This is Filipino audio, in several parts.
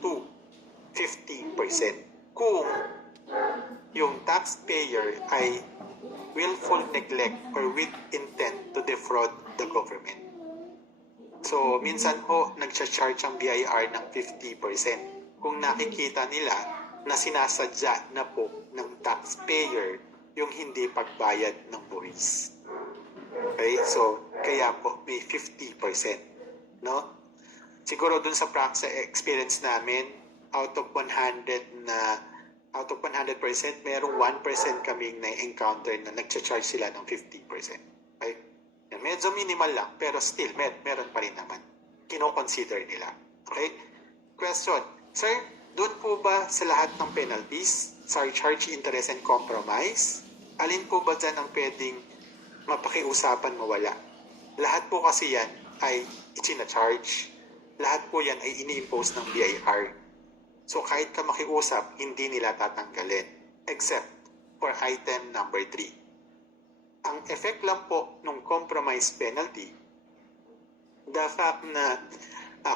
to 50%. Kung yung taxpayer ay willful neglect or with intent to defraud the government. So, minsan ho, nag-charge ang BIR ng 50%. Kung nakikita nila na sinasadya na po ng taxpayer yung hindi pagbayad ng buwis. Okay? So, kaya po may 50%. No? Siguro dun sa experience namin, out of 100%, merong 1% kaming na-encounter na nag-charge sila ng 50%. Okay? Medyo minimal lang, pero still, meron pa rin naman. Kino-consider nila. Okay? Question. Sir, doon po ba sa lahat ng penalties, surcharge, interest, and compromise, alin po ba dyan ang pwedeng mapakiusapan mawala? Lahat po kasi yan ay ichina-charge. Lahat po yan ay ini-impose ng BIR. So kahit ka makiusap, hindi nila tatanggalin. Except for item number 3. Ang effect lang po ng compromise penalty, the fact na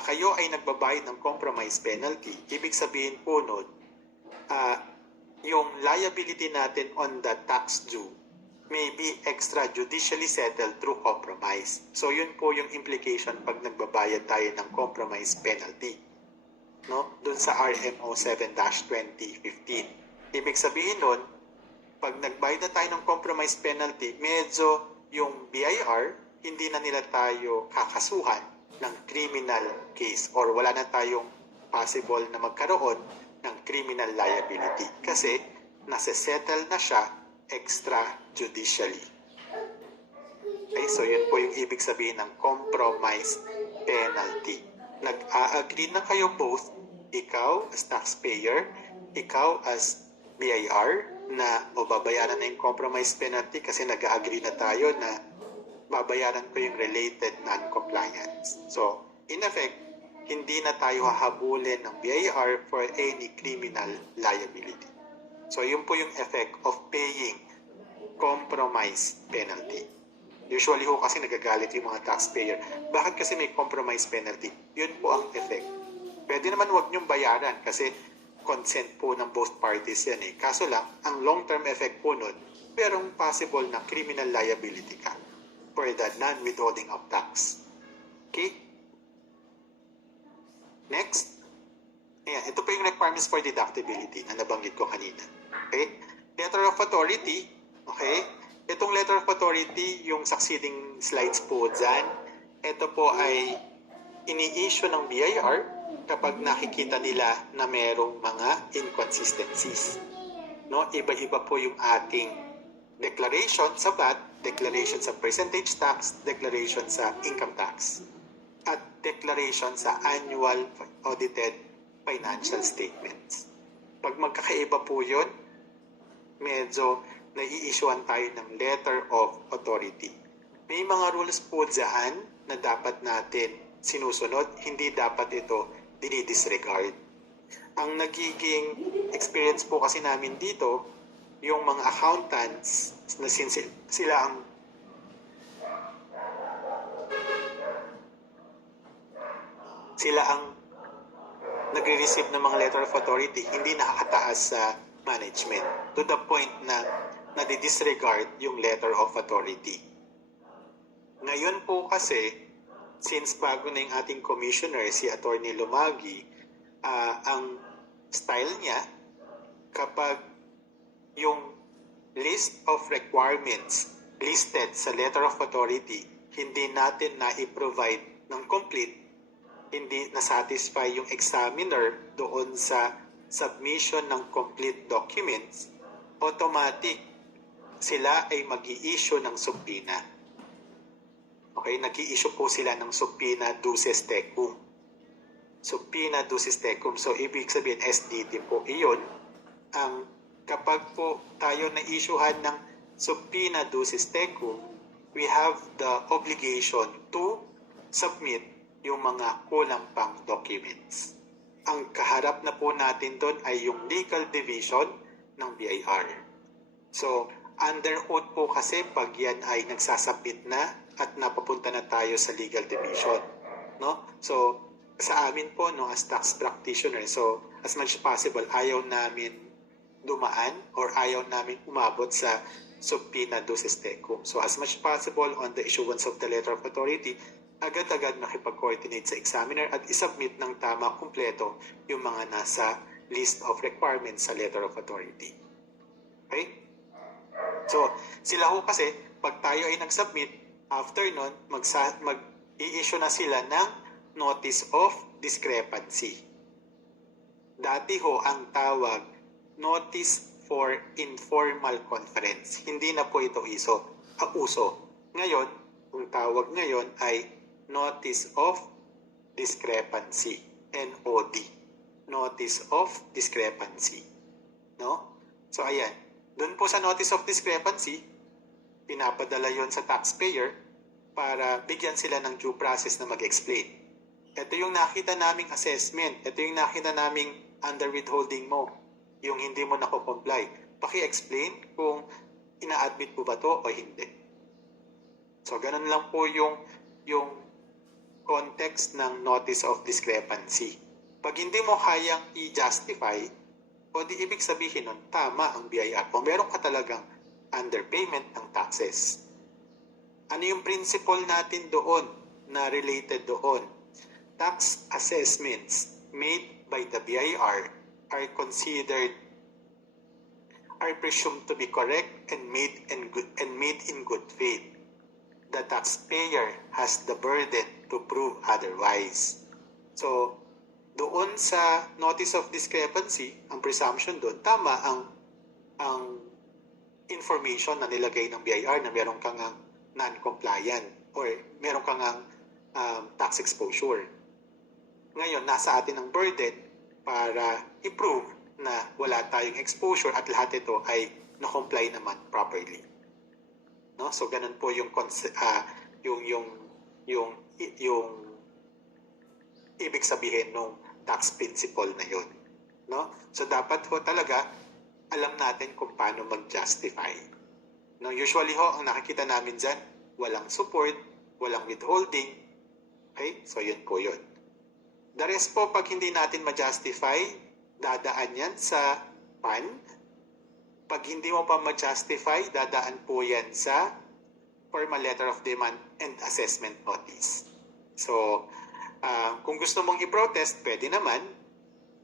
kayo ay nagbabayad ng compromise penalty, ibig sabihin po nun, yung liability natin on the tax due may be extrajudicially settled through compromise. So yun po yung implication pag nagbabayad tayo ng compromise penalty. No? Dun sa RMO 7-2015. Ibig sabihin nun, pag nagbayad na tayo ng compromise penalty, medyo yung BIR, hindi na nila tayo kakasuhan ng criminal case or wala na tayong possible na magkaroon ng criminal liability kasi nasa-settle na siya extrajudicially. Okay, so yun po yung ibig sabihin ng compromise penalty. Nag-a-agree na kayo both, ikaw as taxpayer, ikaw as BIR, na babayaran na yung compromise penalty kasi nag-agree na tayo na babayaran ko yung related non-compliance. So, in effect, hindi na tayo hahabulin ng BIR for any criminal liability. So, yun po yung effect of paying compromise penalty. Usually ho kasi nagagalit yung mga taxpayer. Bakit kasi may compromise penalty? Yun po ang effect. Pwede naman huwag niyong bayaran kasi consent po ng both parties yan eh. Kaso lang, ang long-term effect po nun, merong possible na criminal liability ka for the non-withholding of tax. Okay? Next. Ayan, ito po yung requirements for deductibility na nabanggit ko kanina. Okay? Letter of authority. Okay? Itong letter of authority, yung succeeding slides po dyan, ito po ay ini-issue ng BIR kapag nakikita nila na merong mga inconsistencies. No? Iba-iba po yung ating declaration sa VAT, declaration sa percentage tax, declaration sa income tax, at declaration sa annual audited financial statements. Pag magkakaiba po yun, medyo nai-issuean tayo ng letter of authority. May mga rules po dyan na dapat natin sinusunod, hindi dapat ito dinidisregard. Ang nagiging experience po kasi namin dito, yung mga accountants na sila ang nagre-receive ng mga letter of authority, hindi nakakataas sa management to the point na nadi-disregard yung letter of authority. Ngayon po kasi, since bago na yung ating commissioner, si Attorney Lumagi, ang style niya, kapag yung list of requirements listed sa letter of authority, hindi natin na-provide ng complete, hindi na-satisfy yung examiner doon sa submission ng complete documents, automatic sila ay mag-i-issue ng subpoena. Okay, nag-i-issue po sila ng subpoena duces tecum. Subpoena duces tecum. So, ibig sabihin, SDT po iyon. Kapag po tayo na-issuehan ng subpoena duces tecum, we have the obligation to submit yung mga kulang pang documents. Ang kaharap na po natin doon ay yung legal division ng BIR. So, under oath po kasi pag yan ay nagsasubmit na at napapunta na tayo sa legal division. No? So, sa amin po, no, as tax practitioner, so as much as possible, ayaw namin dumaan or ayaw namin umabot sa subpoena duces tecum. So as much as possible on the issuance of the letter of authority, agad-agad makipag-coordinate sa examiner at isubmit ng tama kumpleto yung mga nasa list of requirements sa letter of authority. Okay? So, sila ho kasi, pag tayo ay nag-submit, after nun, mag-i-issue na sila ng notice of discrepancy. Dati ho, ang tawag, notice for informal conference. Hindi na po ito uso. Ngayon, ang tawag ngayon ay notice of discrepancy. NOD. Notice of discrepancy. No? So, ayan. Doon po sa notice of discrepancy, pinapadala yon sa taxpayer para bigyan sila ng due process na mag-explain. Ito yung nakita naming assessment. Ito yung nakita naming under withholding mo. Yung hindi mo nako-comply. Paki-explain kung ina-admit mo ba to o hindi. So, ganun lang po yung context ng notice of discrepancy. Pag hindi mo kayang i-justify, o di ibig sabihin nun, tama ang BIR. Kung meron ka talagang underpayment ng taxes. Ano yung principle natin doon na related doon? Tax assessments made by the BIR are presumed to be correct and made in good faith. The taxpayer has the burden to prove otherwise. So, doon sa notice of discrepancy, ang presumption doon, tama ang information na nilagay ng BIR na meron kang non-compliant or meron kang tax exposure. Ngayon, nasa atin ang burden para i-prove na wala tayong exposure at lahat ito ay na-comply naman properly. No? So, ganun po yung ibig sabihin ng tax principle na yun. No? So, dapat ho talaga alam natin kung paano mag-justify. No? Usually ho, ang nakikita namin dyan, walang support, walang withholding. Okay? So, yun po yun. The rest po, pag hindi natin ma-justify, dadaan yan sa PAN. Pag hindi mo pa ma-justify, dadaan po yan sa formal letter of demand and assessment notice. So, kung gusto mong i-protest, pwede naman.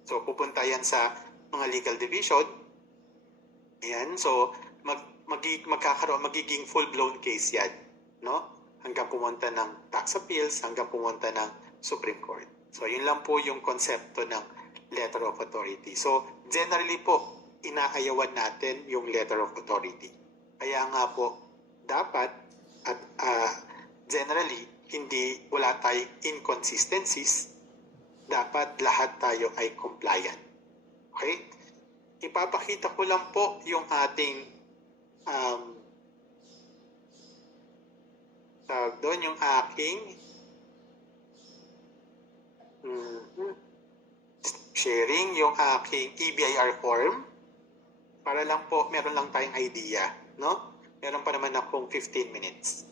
So, pupunta yan sa mga legal division. Ayan. So, magiging full-blown case yan. No? Hanggang pumunta ng tax appeals, hanggang pumunta ng Supreme Court. So, yun lang po yung konsepto ng letter of authority. So, generally po, inaayawan natin yung letter of authority. Kaya nga po, dapat at generally, wala tayong inconsistencies, dapat lahat tayo ay compliant. Okay? Ipapakita ko lang po yung ating yung aking sharing yung aking EBIR form para lang po meron lang tayong idea, no? Meron pa naman akong 15 minutes.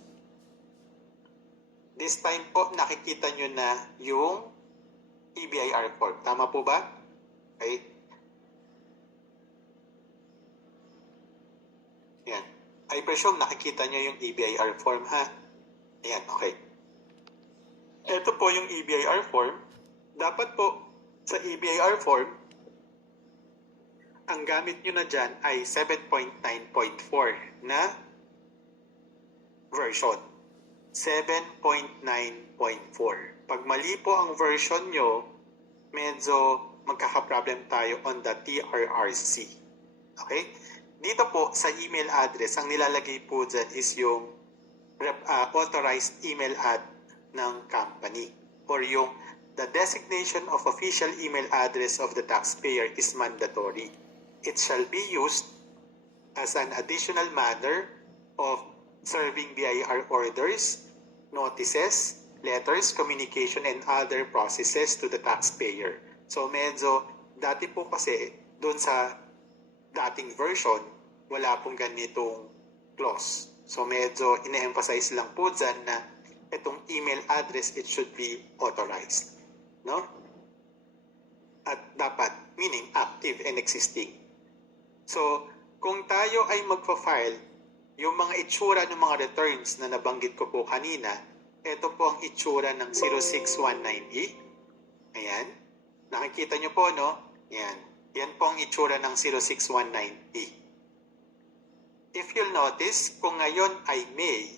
This time po, nakikita nyo na yung EBIR form. Tama po ba? Okay. Yan. I presume nakikita nyo yung EBIR form, ha? Ayan, okay. Ito po yung EBIR form. Dapat po, sa EBIR form, ang gamit nyo na dyan ay 7.9.4 na version. 7.9.4. Pag mali po ang version nyo, medyo magkaka-problem tayo on the TRRC. Okay? Dito po sa email address, ang nilalagay po dyan is yung authorized email ad ng company or yung the designation of official email address of the taxpayer is mandatory. It shall be used as an additional manner of serving BIR orders, notices, letters, communication, and other processes to the taxpayer. So medyo, dati po kasi, doon sa dating version, wala pong ganitong clause. So medyo ine-emphasize lang po dyan na itong email address, it should be authorized. no? At dapat, meaning active and existing. So, kung tayo ay magpa-file, yung mga itsura ng mga returns na nabanggit ko po kanina, ito po ang itsura ng 0619E. Ayan. Nakikita nyo po, no? Yan. Yan po ang itsura ng 0619E. If you'll notice, kung ngayon ay May,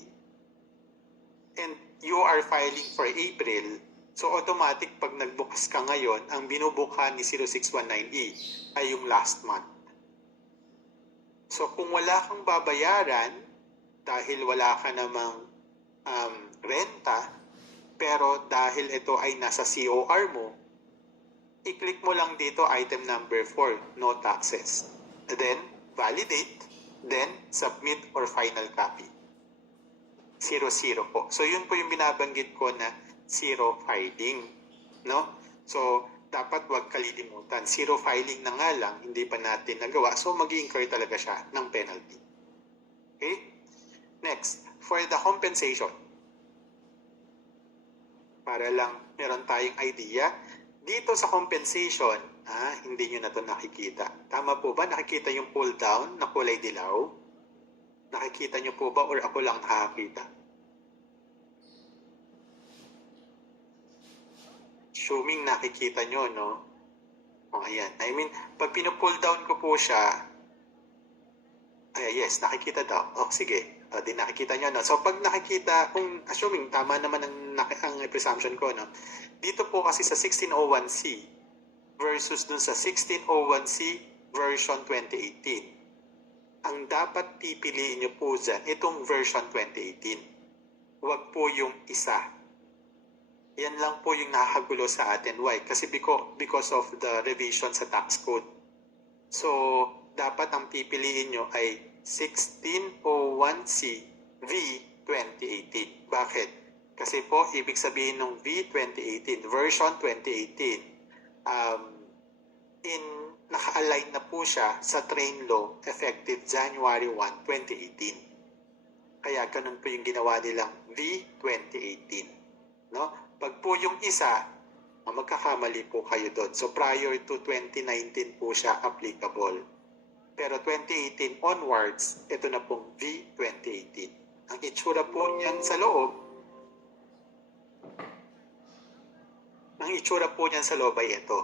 and you are filing for April, so automatic pag nagbukas ka ngayon, ang binubuka ni 0619E ay yung last month. So kung wala kang babayaran, dahil wala ka namang renta, pero dahil ito ay nasa COR mo, i-click mo lang dito item number 4, no taxes. Then, validate, then submit or final copy. 00 po. So yun po yung binabanggit ko na zero filing, no? So dapat wag kalilimutan. Zero filing na nga lang, hindi pa natin nagawa. So mag-incur talaga siya ng penalty. Okay? Next, for the compensation. Para lang meron tayong idea. Dito sa compensation, hindi nyo na ito nakikita. Tama po ba? Nakikita yung pull down na kulay dilaw? Nakikita nyo po ba or ako lang nakakita? Assuming nakikita nyo, no? O, ayan. I mean, pag pinupull down ko po siya, yes, nakikita daw. O, sige. O, di nakikita nyo, no? So, pag nakikita, kung assuming tama naman ang presumption ko, no? Dito po kasi sa 1601C versus dun sa 1601C version 2018. Ang dapat pipiliin nyo po dyan, itong version 2018. Huwag po yung isa. Yan lang po yung nakakagulo sa atin. Why? Kasi because of the revision sa tax code. So, dapat ang pipiliin nyo ay 1601C V 2018. Bakit? Kasi po, ibig sabihin ng V 2018, version 2018, naka-align na po siya sa train law effective January 1, 2018. Kaya ganun po yung ginawa nilang V 2018. No? Pag po yung isa, magkakamali po kayo doon. So prior to 2019 po siya applicable. Pero 2018 onwards, ito na pong V 2018. Ang itsura po niyan sa loob, ay ito.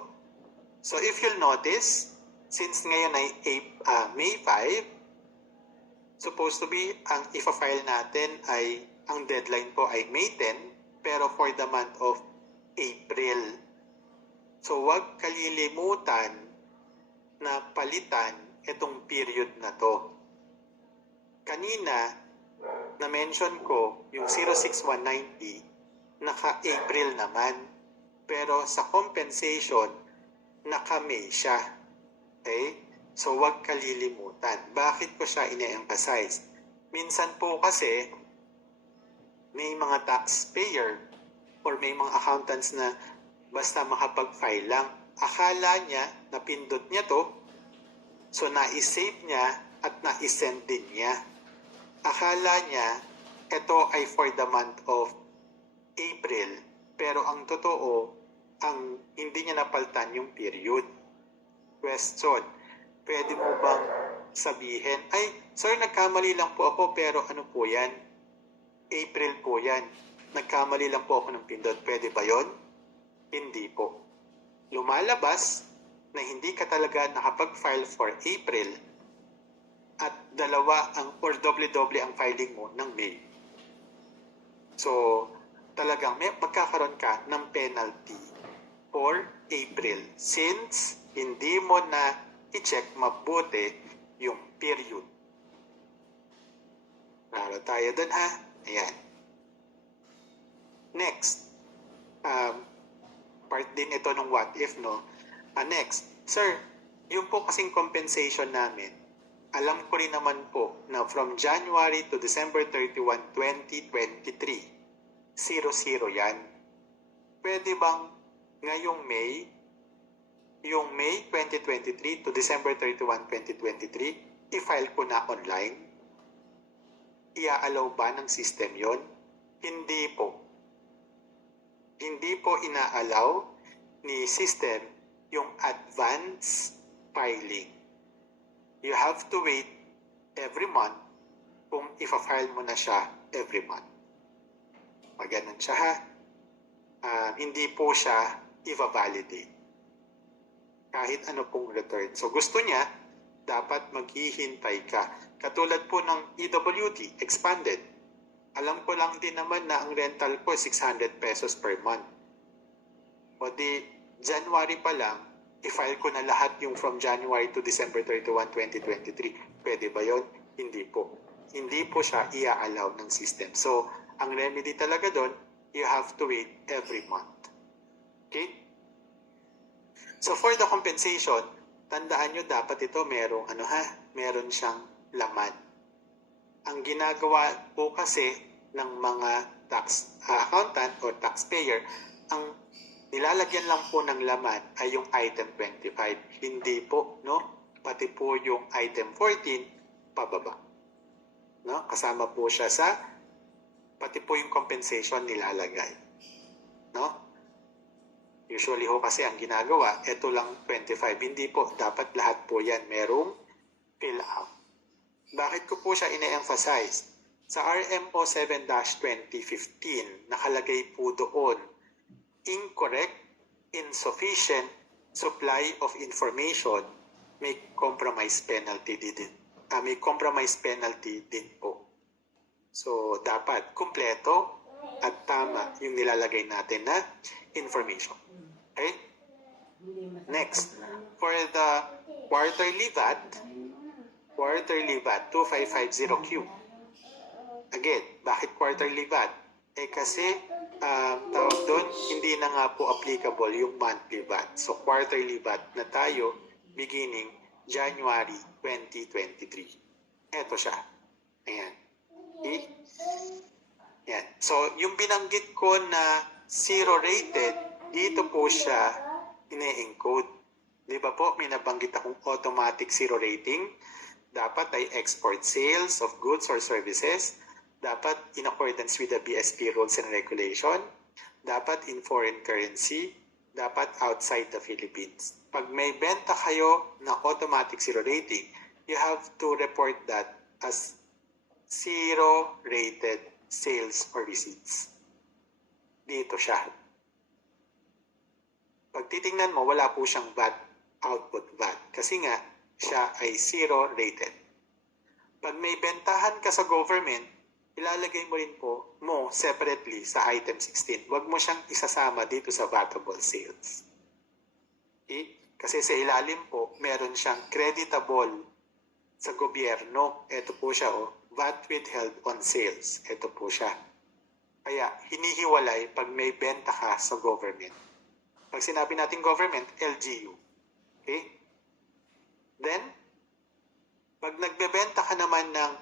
So if you'll notice, since ngayon ay May 5, supposed to be, ang ifa-file natin ay, ang deadline po ay May 10, pero for the month of April. So huwag kalilimutan na palitan itong period na to. Kanina, na-mention ko yung 0619 naka-April naman, pero sa compensation, naka-May siya. Okay? So, huwag kalilimutan. Bakit ko siya ine-emphasize? Minsan po kasi, may mga taxpayer or may mga accountants na basta makapag-file lang. Akala niya, napindot niya to, so na-save niya at na-send din niya. Akala niya, ito ay for the month of April, pero ang totoo, ang hindi niya napaltan yung period. Question, pwede mo bang sabihin, ay, sir, nagkamali lang po ako, pero ano po yan? April po yan. Nagkamali lang po ako ng pindot. Pwede ba yon? Hindi po. Lumalabas na hindi ka talaga nakapag-file for April at doble-doble ang filing mo ng May. So, talagang magkakaroon ka ng penalty for April since hindi mo na i-check mabuti yung period. Lalo tayo dun Ayan. Next. Part din ito ng what if, no? Next. Sir, yung po kasing compensation namin, alam ko rin naman po na from January to December 31, 2023, 00 yan. Pwede bang ngayong May, yung May 2023 to December 31, 2023, i-file ko na online? Ia-allow ba ng system yon? Hindi po. Hindi po ina-allow ni system yung advance filing. You have to wait every month kung ifa-file mo na siya every month. Pag ganun siya ha, hindi po siya i-validate kahit ano pong return. So gusto niya, dapat maghihintay ka. Katulad po ng EWT, expanded. Alam ko lang din naman na ang rental po 600 pesos per month. O di, January pa lang, i-file ko na lahat yung from January to December 31, 2023. Pwede ba yun? Hindi po. Hindi po siya i-allow ng system. So, ang remedy talaga doon, you have to wait every month. Okay? So, for the compensation, tandaan nyo dapat ito meron siyang laman. Ang ginagawa po kasi ng mga tax accountant or taxpayer, ang nilalagyan lang po ng laman ay yung item 25. Hindi po, no? Pati po yung item 14, pababa. No? Kasama po siya sa, pati po yung compensation nilalagay. No? Usually ho kasi ang ginagawa, ito lang 25. Hindi po, dapat lahat po yan merong fill out. Bakit ko po siya ine-emphasize? Sa RMO 7-2015, nakalagay po doon, incorrect, insufficient supply of information, may compromise penalty din. May compromise penalty din po. So, dapat kumpleto at tama yung nilalagay natin na information. Okay? Next, for the quarterly VAT 2550Q. Again, bakit quarterly VAT? Kasi tawag doon, hindi na nga po applicable yung monthly VAT. So, quarterly VAT na tayo beginning January 2023. Eto siya. Ayan. Okay? Ayan. So, yung binanggit ko na zero rated, dito po siya ine-encode. Di ba po, may nabanggit akong automatic zero rating. Dapat ay export sales of goods or services. Dapat in accordance with the BSP rules and regulation. Dapat in foreign currency. Dapat outside the Philippines. Pag may benta kayo na automatic zero rating, you have to report that as zero rated sales or receipts. Dito siya. Pag titingnan mo, wala po siyang VAT, output VAT. Kasi nga, siya ay zero rated. Pag may bentahan ka sa government, ilalagay mo rin po separately sa item 16. Huwag mo siyang isasama dito sa vatable sales. Okay? Kasi sa ilalim po, meron siyang creditable sa gobyerno. Ito po siya, VAT withheld on sales. Ito po siya. Kaya, hinihiwalay pag may benta ka sa government. Pag sinabi natin government, LGU. Okay? Then, pag nagbebenta ka naman ng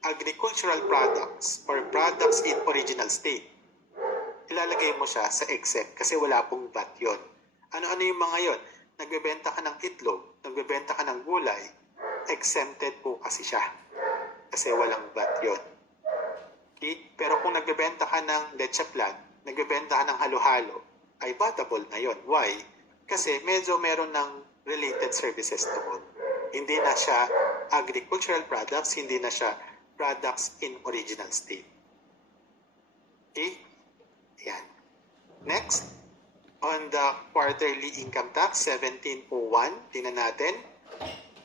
agricultural products or products in original state, ilalagay mo siya sa exempt kasi wala pong VAT yun. Ano-ano yung mga yon? Nagbebenta ka ng itlog, nagbebenta ka ng gulay, exempted po kasi siya. Kasi walang VAT yun. Okay? Pero kung nagbebenta ka ng leche plan, nagbebenta ka ng halo-halo, ay vatable na yun. Why? Kasi medyo meron ng related services doon. Hindi na siya agricultural products, hindi na siya products in original state. Okay? Yan. Next, on the quarterly income tax, 1701, tingnan natin.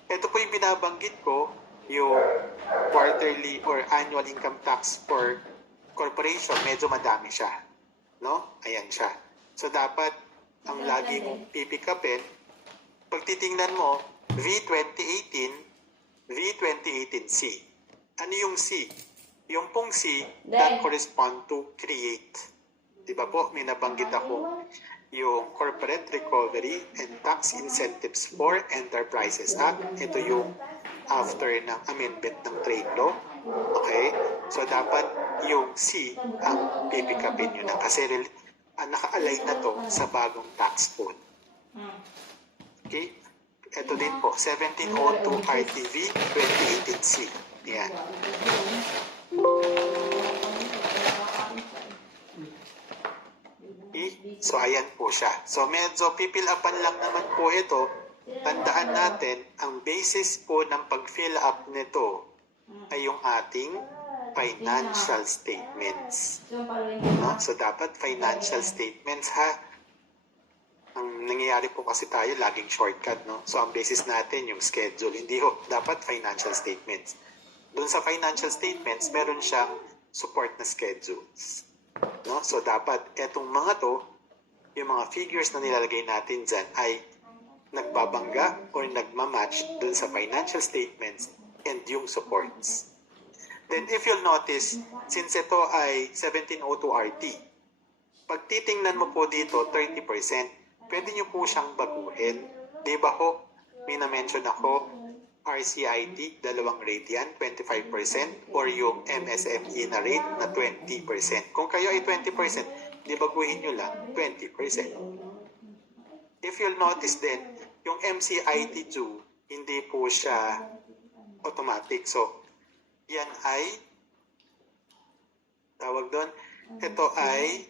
Ito po yung binabanggit ko, yung quarterly or annual income tax for corporation, medyo madami siya. No? Ayan siya. So, dapat ang lagi mong pipikapin, pag titingnan mo, V2018, V2018C. Ano yung C? Yung pong C, that correspond to create. Diba po, may nabanggit ako yung Corporate Recovery and Tax Incentives for Enterprises Act. Ito yung after ng amendment ng trade law. Okay? So, dapat yung C ang pipikapin nyo na kasi naka-align na to sa bagong tax code. Okay? Ito din po, 1702 RTV 2018C. Yan. Okay? So, ayan po siya. So, medyo pipil-upan lang naman po ito. Tandaan natin, ang basis po ng pag-fill up nito ay yung ating financial statements. No? So, dapat financial statements ha. Ang nangyayari po kasi tayo, laging shortcut. No? So, ang basis natin yung schedule. Hindi ho, dapat financial statements. Doon sa financial statements, meron siyang support na schedules. No? So, dapat etong mga to, yung mga figures na nilalagay natin dyan ay nagbabangga or nagmamatch dun sa financial statements and yung supports. Then if you'll notice, since ito ay 1702 RT, pag titingnan mo po dito 30%, pwede nyo po siyang baguhin. Diba ho, may na-mention ako, RCIT, dalawang rate yan, 25%, or yung MSME na rate na 20%. Kung kayo ay 20%, di baguhin nyo lang 20%. If you'll notice din, yung MCIT due, hindi po siya automatic. So, yan ay, tawag doon, ito ay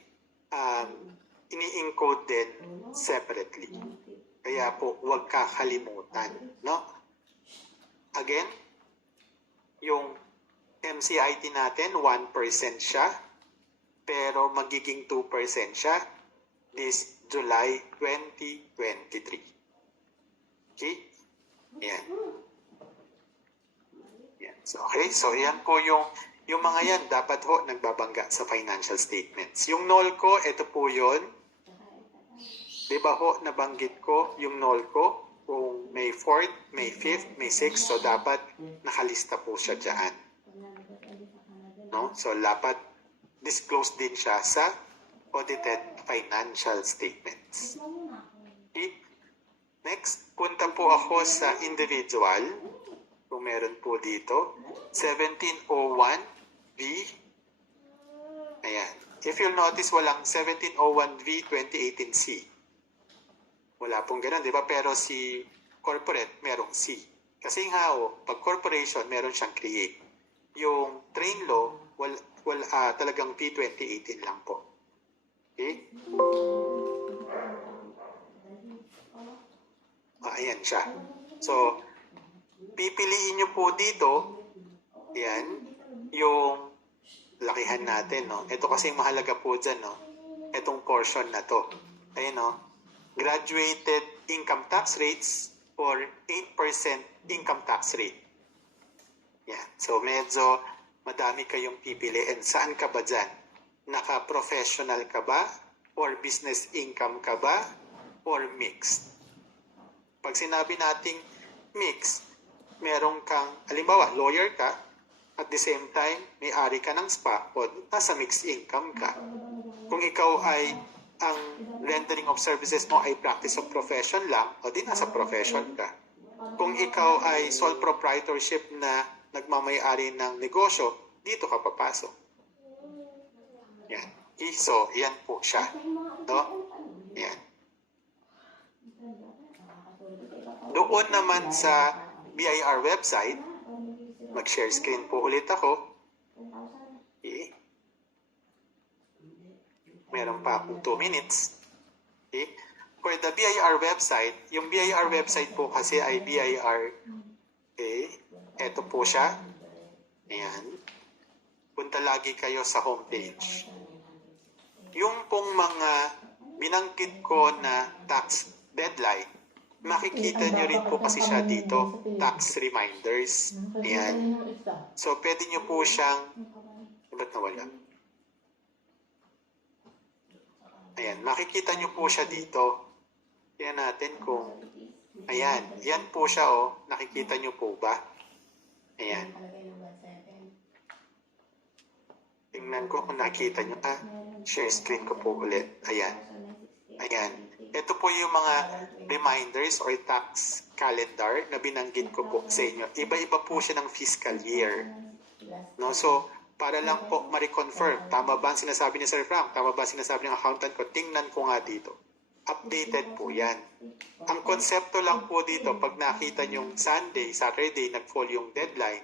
ini-encode din separately. Kaya po, huwag kakalimutan. No? Again, yung MCIT natin, 1% siya, pero magiging 2% siya this July 2023. Okay? Yan. Yan. So, okay. So, yan po yung mga yan, dapat ho nagbabangga sa financial statements. Yung NOLCO, ito po yun. Diba ho, nabanggit ko yung NOLCO kung May 4th, May 5th, May 6th. So, dapat nakalista po siya dyan. No? So, dapat disclose din siya sa audited financial statements. Okay. Next, punta po ako sa individual. Kung meron po dito, 1701V. Ayan. If you'll notice, walang 1701V 2018C. Wala pong ganun, di ba? Pero si corporate, merong C. Kasi nga, pag corporation, meron siyang create. Yung train law, talagang P2018 lang po. Okay? Ayan siya. So, pipiliin nyo po dito, yan, yung lakihan natin, no? Ito kasi mahalaga po dyan, no? Itong portion na to. Ayan, no? Graduated income tax rates or 8% income tax rate. Yan. So, medyo madami kayong pipiliin. Saan ka ba dyan? Naka-professional ka ba? Or business income ka ba? Or mixed? Pag sinabi nating mixed, meron kang, halimbawa, lawyer ka, at the same time, may-ari ka ng spa, o nasa mixed income ka. Kung ikaw ay, ang rendering of services mo ay practice of profession lang, o di nasa profession ka. Kung ikaw ay sole proprietorship na nagmamay-ari ng negosyo, dito ka papasok. Yan. So, yan po siya. No? Yan. Doon naman sa BIR website, mag-share screen po ulit ako. Okay. Meron pa akong 2 minutes. Okay. For the BIR website, yung BIR website po kasi ay BIR. Okay. Ito po siya. Ayan. Punta lagi kayo sa homepage. Yung pong mga binanggit ko na tax deadline, makikita nyo rin po kasi siya dito, tax reminders. Ayan. So, pwede nyo po siyang, ba't nawala? Ayan, makikita nyo po siya dito. Tingnan natin kung, ayan, yan po siya nakikita nyo po ba? Ayan. Tingnan ko kung nakita nyo. Share screen ko po ulit. Ayan. Ayan. Ito po yung mga reminders or tax calendar na binanggit ko po sa inyo. Iba-iba po siya ng fiscal year. No? So, para lang po ma-reconfirm, tama ba ang sinasabi ni Sir Frank? Tama ba ang sinasabi ng accountant ko? Tingnan ko nga dito. Updated po yan. Ang konsepto lang po dito, pag nakita nyong Sunday, Saturday, nag-fall yung deadline,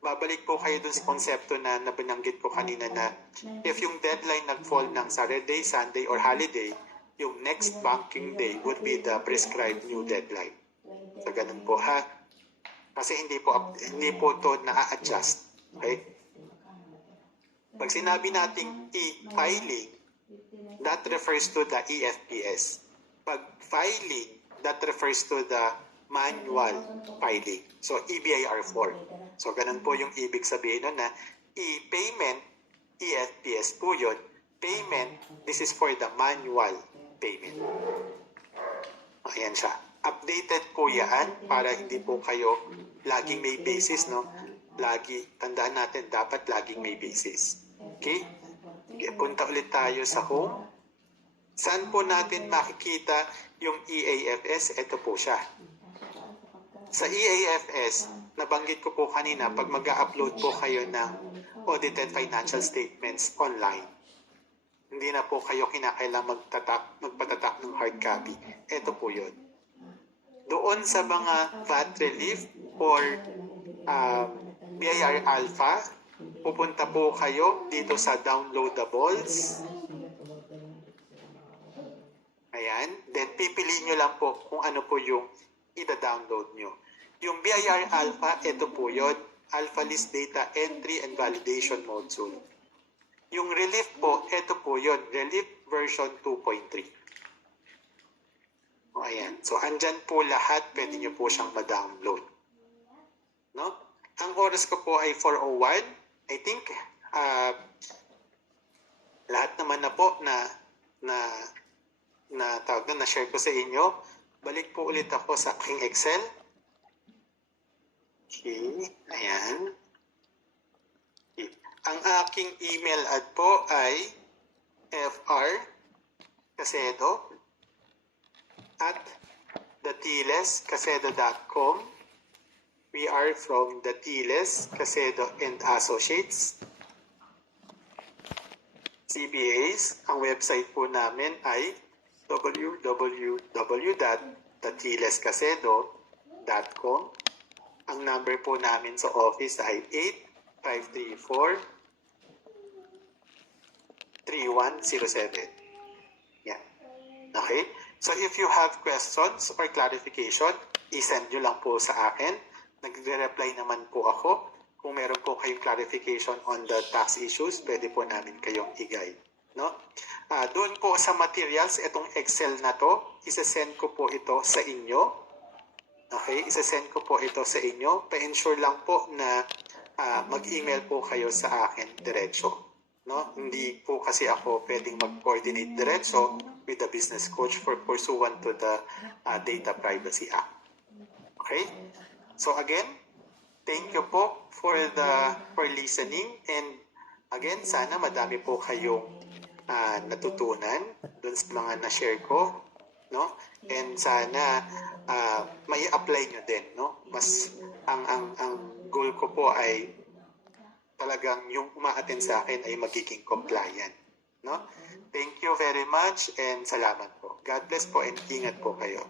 babalik po kayo dun sa konsepto na nabananggit ko kanina na if yung deadline nag-fall ng Saturday, Sunday, or holiday, yung next banking day would be the prescribed new deadline. So, ganun po ha. Kasi hindi po to na-adjust. Okay? Pag sinabi nating e-filing, that refers to the EFPS. Pag filing, that refers to the manual filing. So, EBIR4. So, ganun po yung ibig sabihin nun na e-payment, EFPS po yun. Payment, this is for the manual payment. Ayan siya. Updated po yan para hindi po kayo laging may basis, no? Tandaan natin, dapat laging may basis. Okay? Punta ulit tayo sa home. Saan po natin makikita yung EAFS? Ito po siya. Sa EAFS, nabanggit ko po kanina, pag mag-upload po kayo ng audited financial statements online, hindi na po kayo kinakailangan magpatatak ng hard copy. Ito po yun. Doon sa mga VAT relief or BIR Alpha, pupunta po kayo dito sa downloadables. Ayan. Then, pipiliin nyo lang po kung ano po yung ida-download nyo. Yung BIR Alpha, ito po yun. Alpha List Data Entry and Validation Module. Yung Relief po, ito po yun. Relief version 2.3. O, ayan. So, andyan po lahat. Pwede nyo po siyang ma-download. No? Ang oras ko po ay 4:01. I think, lahat naman na po na tawag na share ko sa inyo. Balik po ulit ako sa aking Excel. Okay. Ayan. Okay. Ang aking email ad po ay frcasedo@thetilescasedo.com. We are from the Tiles Casedo and Associates. CBAs, ang website po namin ay www.thetilescasedo.com. Ang number po namin sa office ay 8534-3107. Yan. Okay? So if you have questions or clarification, i-send nyo lang po sa akin. Nagre-reply naman po ako. Kung meron po kayong clarification on the tax issues, pwede po namin kayong i-guide. No? Doon po sa materials, itong Excel na to, isa-send ko po ito sa inyo. Okay? Isa-send ko po ito sa inyo. Pa-ensure lang po na mag-email po kayo sa akin diretso. No? Hindi po kasi ako pwedeng mag-coordinate diretso with the business coach for pursuant to the Data Privacy Act. Okay? So again, thank you po for listening, and again, sana madami po kayong natutunan dun sa mga na-share ko, no? And sana may apply nyo din, no? Mas ang goal ko po ay talagang yung uma-attend sa akin ay magiging compliant, no? Thank you very much and salamat po. God bless po and ingat po kayo.